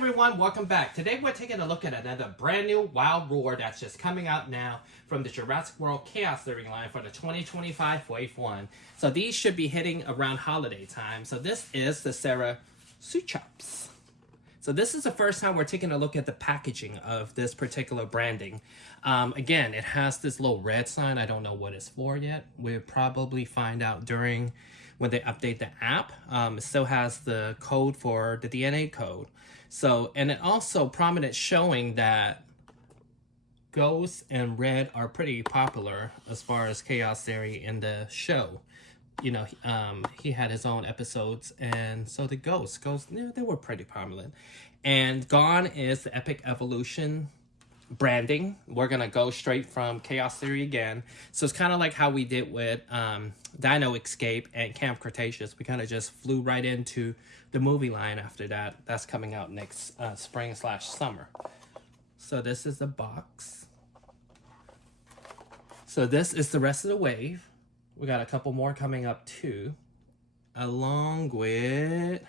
everyone, welcome back. Today we're taking a look at another brand new wild roar that's just coming out now from the Jurassic World Chaos Theory line for the 2025 Wave 1. So these should be hitting around holiday time. So this is the Ceratosuchops. So this is the first time we're taking a look at the packaging of this particular branding. Again, it has this little red sign. I don't know what it's for yet. We'll probably find out during when they update the app. It still has the code for the DNA code. So, and it also prominent showing that ghosts and red are pretty popular as far as Chaos Theory in the show. You know, he had his own episodes, and so the ghosts, yeah, they were pretty prominent. And gone is the Epic Evolution branding. We're gonna go straight from Chaos Theory again. So it's kind of like how we did with Dino Escape and Camp Cretaceous. We kind of just flew right into the movie line after that. That's coming out next spring/summer. So this is the box. So this is the rest of the wave. We got a couple more coming up too, along with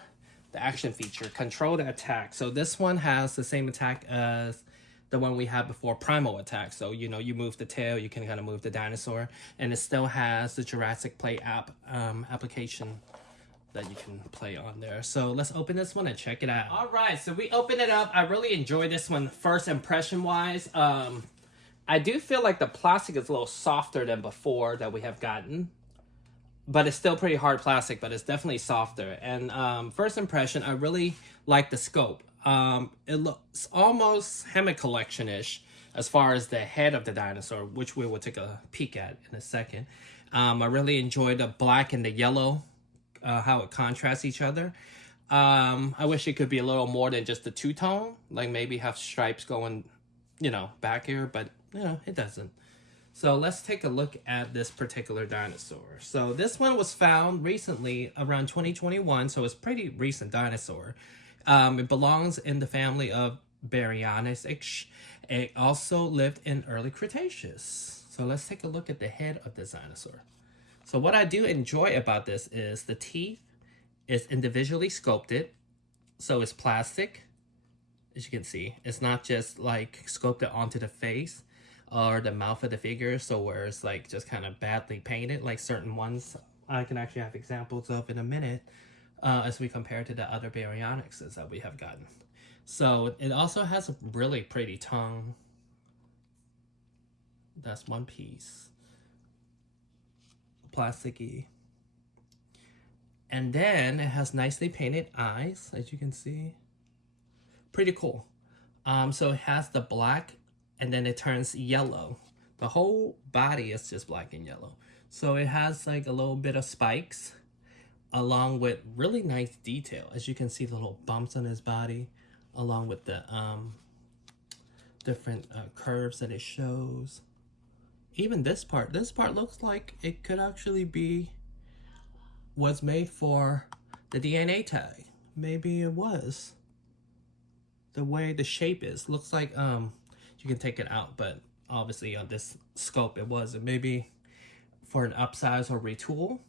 the action feature, Control the Attack. So this one has the same attack as the one we had before, Primal Attack. So, you know, you move the tail, you can kind of move the dinosaur, and it still has the Jurassic Play app application that you can play on there. So let's open this one and check it out. All right, so we open it up. I really enjoyed this one first impression wise. I do feel like the plastic is a little softer than before that we have gotten, but it's still pretty hard plastic, but it's definitely softer. And first impression, I really like the scope. It looks almost Hammock Collection-ish as far as the head of the dinosaur, which we will take a peek at in a second. I really enjoy the black and the yellow, how it contrasts each other. I wish it could be a little more than just the two-tone, like maybe have stripes going, you know, back here, but, you know, it doesn't. So let's take a look at this particular dinosaur. So this one was found recently around 2021, so it's pretty recent dinosaur. It belongs in the family of Baryonyx. It also lived in early Cretaceous. So let's take a look at the head of this dinosaur. So what I do enjoy about this is the teeth is individually sculpted. So it's plastic, as you can see. It's not just like sculpted onto the face or the mouth of the figure. So where it's like just kind of badly painted, like certain ones I can actually have examples of in a minute. As we compare to the other Baryonyxes that we have gotten. So it also has a really pretty tongue. That's one piece. Plasticky. And then it has nicely painted eyes, as you can see. Pretty cool. So it has the black and then it turns yellow. The whole body is just black and yellow. So it has like a little bit of spikes, along with really nice detail. As you can see, the little bumps on his body, along with the different curves that it shows. Even this part looks like it could actually be was made for the DNA tag. Maybe it was. The way the shape is, looks like you can take it out, but obviously on this scope it wasn't. Maybe for an upsize or retool.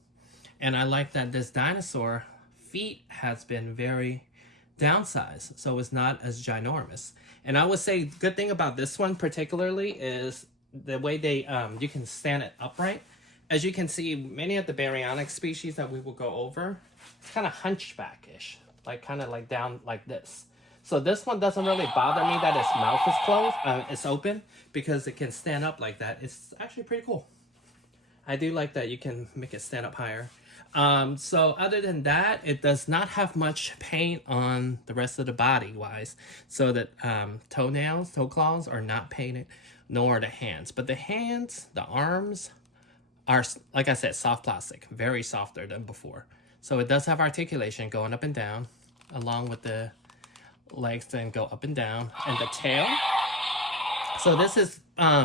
And I like that this dinosaur feet has been very downsized, so it's not as ginormous. And I would say good thing about this one particularly is the way they you can stand it upright. As you can see, many of the baryonyx species that we will go over, it's kind of hunchback-ish, like kind of like down like this. So this one doesn't really bother me that its mouth is closed, it's open, because it can stand up like that. It's actually pretty cool. I do like that you can make it stand up higher. So other than that, it does not have much paint on the rest of the body wise. So that toe claws are not painted, nor the hands. But the hands, the arms are, like I said, soft plastic, very softer than before. So it does have articulation going up and down, along with the legs then go up and down, and the tail. So this is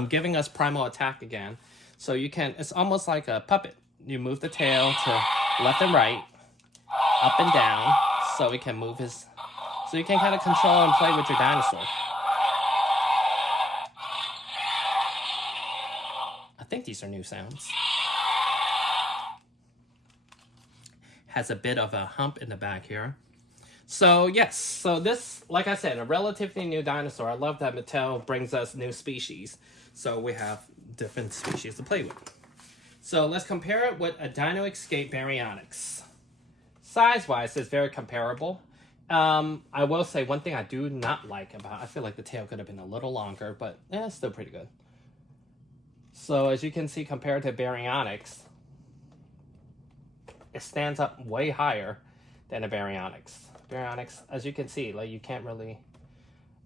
giving us primal attack again. So you can, it's almost like a puppet. You move the tail to left and right, up and down, so it can move his, so you can kind of control and play with your dinosaur. I think these are new sounds. Has a bit of a hump in the back here. So yes, so this, like I said, a relatively new dinosaur. I love that Mattel brings us new species. So we have different species to play with. So let's compare it with a Dino Escape Baryonyx. Size-wise, it's very comparable. I will say one thing I do not like about, I feel like the tail could have been a little longer, but it's still pretty good. So as you can see, compared to Baryonyx, it stands up way higher than a Baryonyx. Baryonyx, as you can see, like you can't really,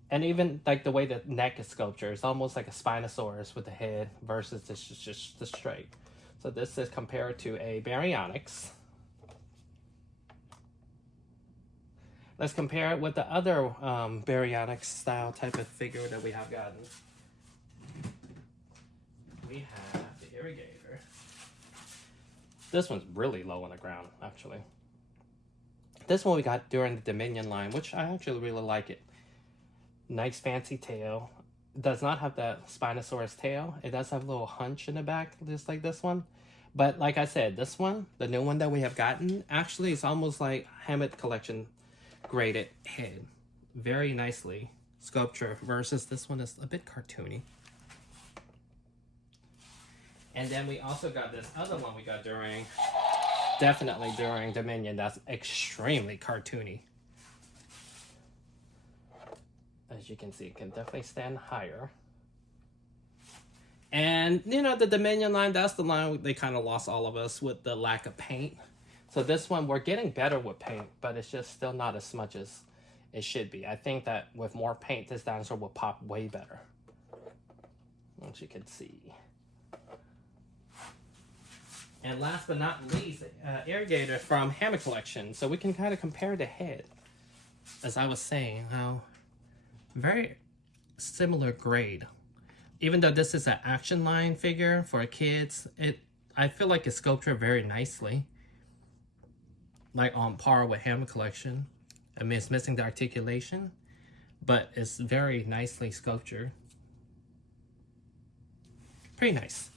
and even like the way the neck is sculptured, it's almost like a Spinosaurus with the head versus this just the straight. So this is compared to a Baryonyx. Let's compare it with the other Baryonyx style type of figure that we have gotten. We have the Irrigator. This one's really low on the ground, actually. This one we got during the Dominion line, which I actually really like it. Nice fancy tail. It does not have that Spinosaurus tail. It does have a little hunch in the back, just like this one. But like I said, this one, the new one that we have gotten, actually is almost like Hammett Collection graded head. Very nicely sculptured versus this one is a bit cartoony. And then we also got this other one we got definitely during Dominion, that's extremely cartoony. As you can see, it can definitely stand higher. And, you know, the Dominion line, that's the line they kind of lost all of us with the lack of paint. So this one, we're getting better with paint, but it's just still not as much as it should be. I think that with more paint, this dinosaur will pop way better. As you can see. And last but not least, Irrigator from Hammett Collection. So we can kind of compare the head. As I was saying, how very similar grade. Even though this is an action line figure for kids, I feel like it's sculptured very nicely. Like on par with Hammett Collection. I mean, it's missing the articulation, but it's very nicely sculptured. Pretty nice.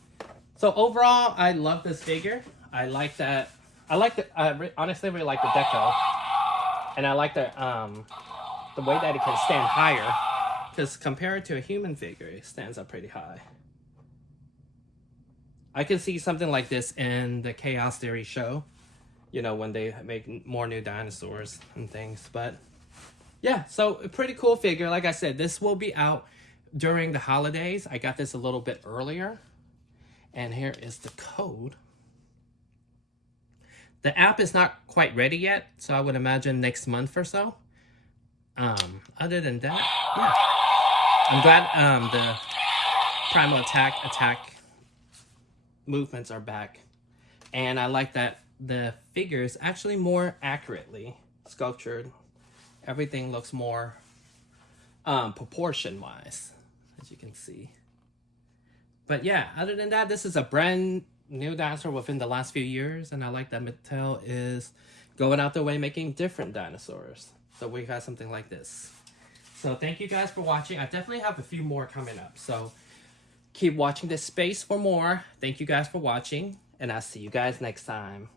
So overall, I love this figure. I like that. I honestly really like the deco, and I like the way that it can stand higher. Because compared to a human figure, it stands up pretty high. I can see something like this in the Chaos Theory show. You know, when they make more new dinosaurs and things. But yeah, so a pretty cool figure. Like I said, this will be out during the holidays. I got this a little bit earlier. And here is the code. The app is not quite ready yet, so I would imagine next month or so. Other than that, yeah. I'm glad the primal attack movements are back. And I like that the figure is actually more accurately sculptured. Everything looks more proportion-wise, as you can see. But yeah, other than that, this is a brand new dinosaur within the last few years, and I like that Mattel is going out their way making different dinosaurs. So we got something like this. So thank you guys for watching. I definitely have a few more coming up, so keep watching this space for more. Thank you guys for watching, and I'll see you guys next time.